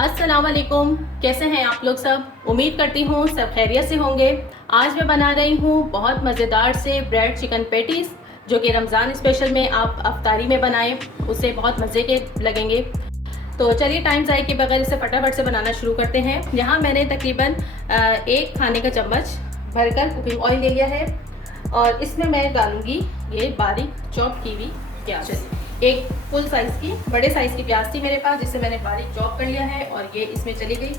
अस्सलाम वालेकुम। कैसे हैं आप लोग सब? उम्मीद करती हूँ सब खैरियत से होंगे। आज मैं बना रही हूँ बहुत मज़ेदार से ब्रेड चिकन पैटीज़, जो कि रमज़ान स्पेशल में आप अफ्तारी में बनाएं, उससे बहुत मज़े के लगेंगे। तो चलिए टाइम ज़ाय के बगैर इसे फटाफट से बनाना शुरू करते हैं। यहाँ मैंने तकरीबन 1 खाने का चम्मच भरकर कुकिंग ऑयल ले लिया है और इसमें मैं डालूँगी ये बारीक चॉप की हुई प्याज। एक फुल साइज़ की बड़े साइज़ की प्याज थी मेरे पास, जिसे मैंने बारीक चॉप कर लिया है और ये इसमें चली गई।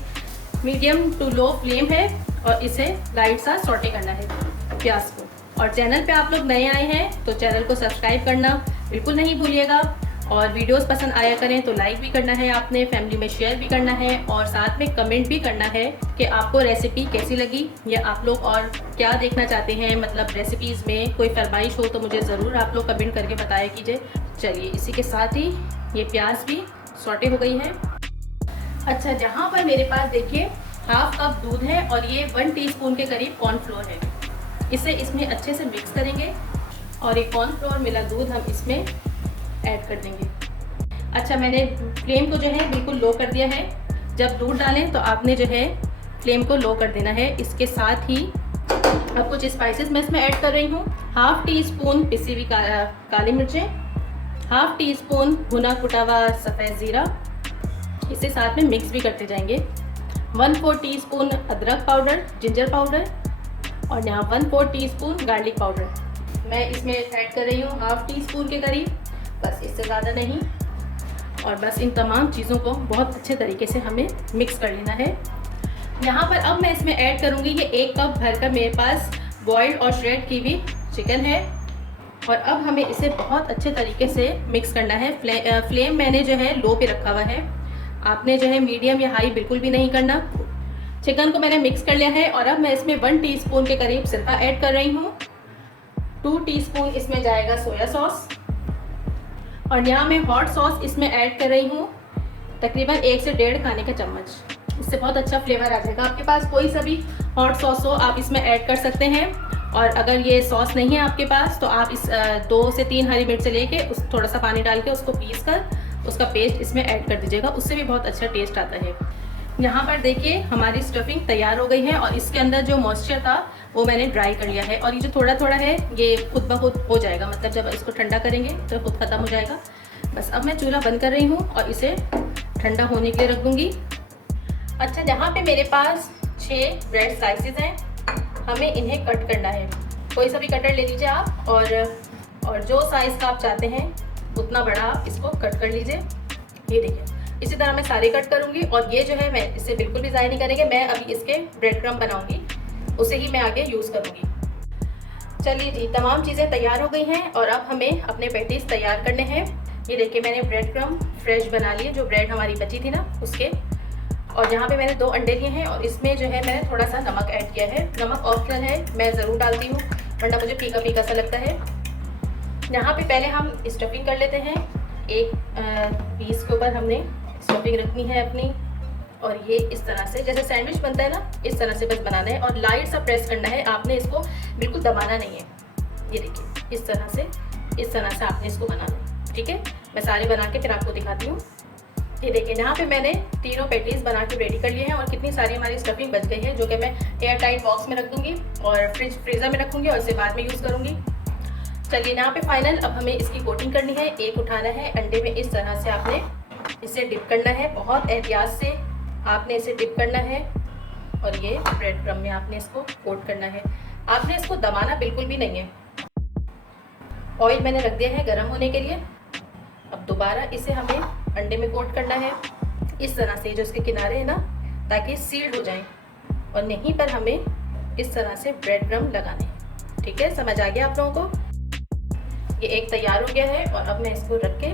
मीडियम टू लो फ्लेम है और इसे लाइट सा सॉटे करना है प्याज को। और चैनल पे आप लोग नए आए हैं तो चैनल को सब्सक्राइब करना बिल्कुल नहीं भूलिएगा और वीडियोस पसंद आया करें तो लाइक भी करना है, आपने फैमिली में शेयर भी करना है और साथ में कमेंट भी करना है कि आपको रेसिपी कैसी लगी या आप लोग और क्या देखना चाहते हैं। मतलब रेसिपीज़ में कोई फरमाइश हो तो मुझे ज़रूर आप लोग कमेंट करके बताया कीजिए। चलिए इसी के साथ ही ये प्याज भी सॉटे हो गई है। अच्छा, जहाँ पर मेरे पास देखिए हाफ कप दूध है और ये 1 टीस्पून के करीब कॉर्नफ्लोर है। इसे इसमें अच्छे से मिक्स करेंगे और ये कॉर्नफ्लोर मिला दूध हम इसमें ऐड कर देंगे। अच्छा, मैंने फ्लेम को जो है बिल्कुल लो कर दिया है। जब दूध डालें तो आपने जो है फ्लेम को लो कर देना है। इसके साथ ही अब कुछ स्पाइसेस मैं इसमें ऐड कर रही हूँ। हाफ टी स्पून पिसी हुई काली मिर्चें, हाफ टी स्पून भुना कुटा हुआ सफ़ेद ज़ीरा, इसे साथ में मिक्स भी करते जाएंगे। 1/4 टीस्पून अदरक पाउडर, जिंजर पाउडर और यहाँ 1/4 टीस्पून गार्लिक पाउडर मैं इसमें ऐड कर रही हूँ, हाफ टी स्पून के करीब, बस इससे ज़्यादा नहीं। और बस इन तमाम चीज़ों को बहुत अच्छे तरीके से हमें मिक्स कर लेना है। यहाँ पर अब मैं इसमें ऐड करूँगी ये 1 कप भरकर मेरे पास बॉइल्ड और श्रेड की हुई चिकन है और अब हमें इसे बहुत अच्छे तरीके से मिक्स करना है। फ्लेम मैंने जो है लो पे रखा हुआ है, आपने जो है मीडियम या हाई बिल्कुल भी नहीं करना। चिकन को मैंने मिक्स कर लिया है और अब मैं इसमें 1 टीस्पून के करीब सिरका ऐड कर रही हूँ। 2 टीस्पून इसमें जाएगा सोया सॉस और यहाँ मैं हॉट सॉस इसमें ऐड कर रही हूँ तकरीबन 1 से 1.5 खाने का चम्मच। इससे बहुत अच्छा फ्लेवर आ जाएगा। आपके पास कोई सा भी हॉट सॉस हो आप इसमें ऐड कर सकते हैं और अगर ये सॉस नहीं है आपके पास तो आप इस 2 से 3 हरी मिर्च लेके उस थोड़ा सा पानी डाल के उसको पीस कर उसका पेस्ट इसमें ऐड कर दीजिएगा, उससे भी बहुत अच्छा टेस्ट आता है। यहाँ पर देखिए हमारी स्टफिंग तैयार हो गई है और इसके अंदर जो मॉइस्चर था वो मैंने ड्राई कर लिया है और ये जो थोड़ा थोड़ा है ये खुद ब खुद हो जाएगा, मतलब जब इसको ठंडा करेंगे तो खुद ख़त्म हो जाएगा। बस अब मैं चूल्हा बंद कर रही हूँ और इसे ठंडा होने के लिए रख दूँगी। अच्छा, जहाँ पे मेरे पास 6 ब्रेड स्लाइसेस हैं, हमें इन्हें कट करना है। कोई सा भी कटर ले लीजिए आप और जो साइज़ का आप चाहते हैं उतना बड़ा आप इसको कट कर लीजिए। ये देखिए इसी तरह मैं सारे कट करूँगी और ये जो है मैं इसे बिल्कुल भी ज़ाया नहीं करेंगे। मैं अभी इसके ब्रेड क्रम्ब बनाऊँगी, उसे ही मैं आगे यूज़ करूँगी। चलिए जी, तमाम चीज़ें तैयार हो गई हैं और अब हमें अपने पैटीज़ तैयार करने हैं। ये देखिए मैंने ब्रेड क्रम्ब फ्रेश बना लिए, जो ब्रेड हमारी बची थी ना उसके। और यहाँ पे मैंने 2 अंडे लिए हैं और इसमें जो है मैंने थोड़ा सा नमक ऐड किया है। नमक ऑप्शनल है, मैं ज़रूर डालती हूँ वरना मुझे फीका फीका सा लगता है। यहाँ पे पहले हम स्टफिंग कर लेते हैं। एक पीस के ऊपर हमने स्टफिंग रखनी है अपनी और ये इस तरह से जैसे सैंडविच बनता है ना, इस तरह से बस बनाना है और लाइट सा प्रेस करना है। आपने इसको बिल्कुल दबाना नहीं है। ये देखिए इस तरह से आपने इसको बनाना है। ठीक है, मैं सारे बना के फिर आपको दिखाती हूँ। ये देखिए यहाँ पे मैंने तीनों पैटीज़ बना के रेडी कर लिए हैं और कितनी सारी हमारी स्टफिंग बच गई है, जो कि मैं एयर टाइट बॉक्स में रख दूँगी और फ्रीज़र में रखूँगी और इसे बाद में यूज़ करूँगी। चलिए यहाँ पे फाइनल अब हमें इसकी कोटिंग करनी है। एक उठाना है अंडे में, इस तरह से आपने इसे डिप करना है, बहुत एहतियात से आपने इसे डिप करना है और ये ब्रेड क्रम्ब में आपने इसको कोट करना है। आपने इसको दबाना बिल्कुल भी नहीं है। ऑयल मैंने रख दिया है गर्म होने के लिए। अब दोबारा इसे हमें अंडे में कोट करना है इस तरह से, जो इसके किनारे है ना, ताकि सील्ड हो जाए और नहीं पर हमें इस तरह से ब्रेड क्रम्ब लगाने हैं। ठीक है, समझ आ गया आप लोगों को? ये एक तैयार हो गया है और अब मैं इसको रख के,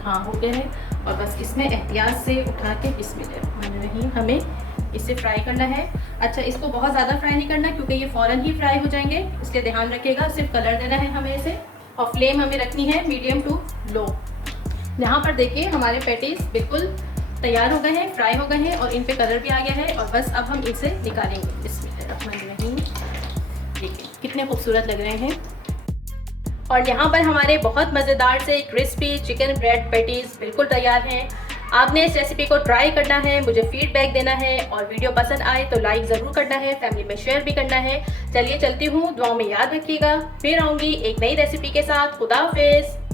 हाँ हो गया है, और बस इसमें एहतियात से उठा के बिस्मिल्लाह हमें इसे फ्राई करना है। अच्छा, इसको बहुत ज़्यादा फ्राई नहीं करना क्योंकि ये फ़ौरन ही फ्राई हो जाएंगे, इसलिए ध्यान रखिएगा। सिर्फ कलर देना है हमें इसे और फ्लेम हमें रखनी है मीडियम टू लो। यहाँ पर देखिए हमारे पैटीज़ बिल्कुल तैयार हो गए हैं, फ्राई हो गए हैं और इन पे कलर भी आ गया है और बस अब हम इसे निकालेंगे। बिस्मिल्लाह, देखिए कितने खूबसूरत लग रहे हैं। और यहाँ पर हमारे बहुत मज़ेदार से क्रिस्पी चिकन ब्रेड पैटीज़ बिल्कुल तैयार हैं। आपने इस रेसिपी को ट्राई करना है, मुझे फीडबैक देना है और वीडियो पसंद आए तो लाइक ज़रूर करना है, फैमिली में शेयर भी करना है। चलिए चलती हूँ, दुआओं में याद रखिएगा। फिर आऊँगी एक नई रेसिपी के साथ। खुदा हाफिज़।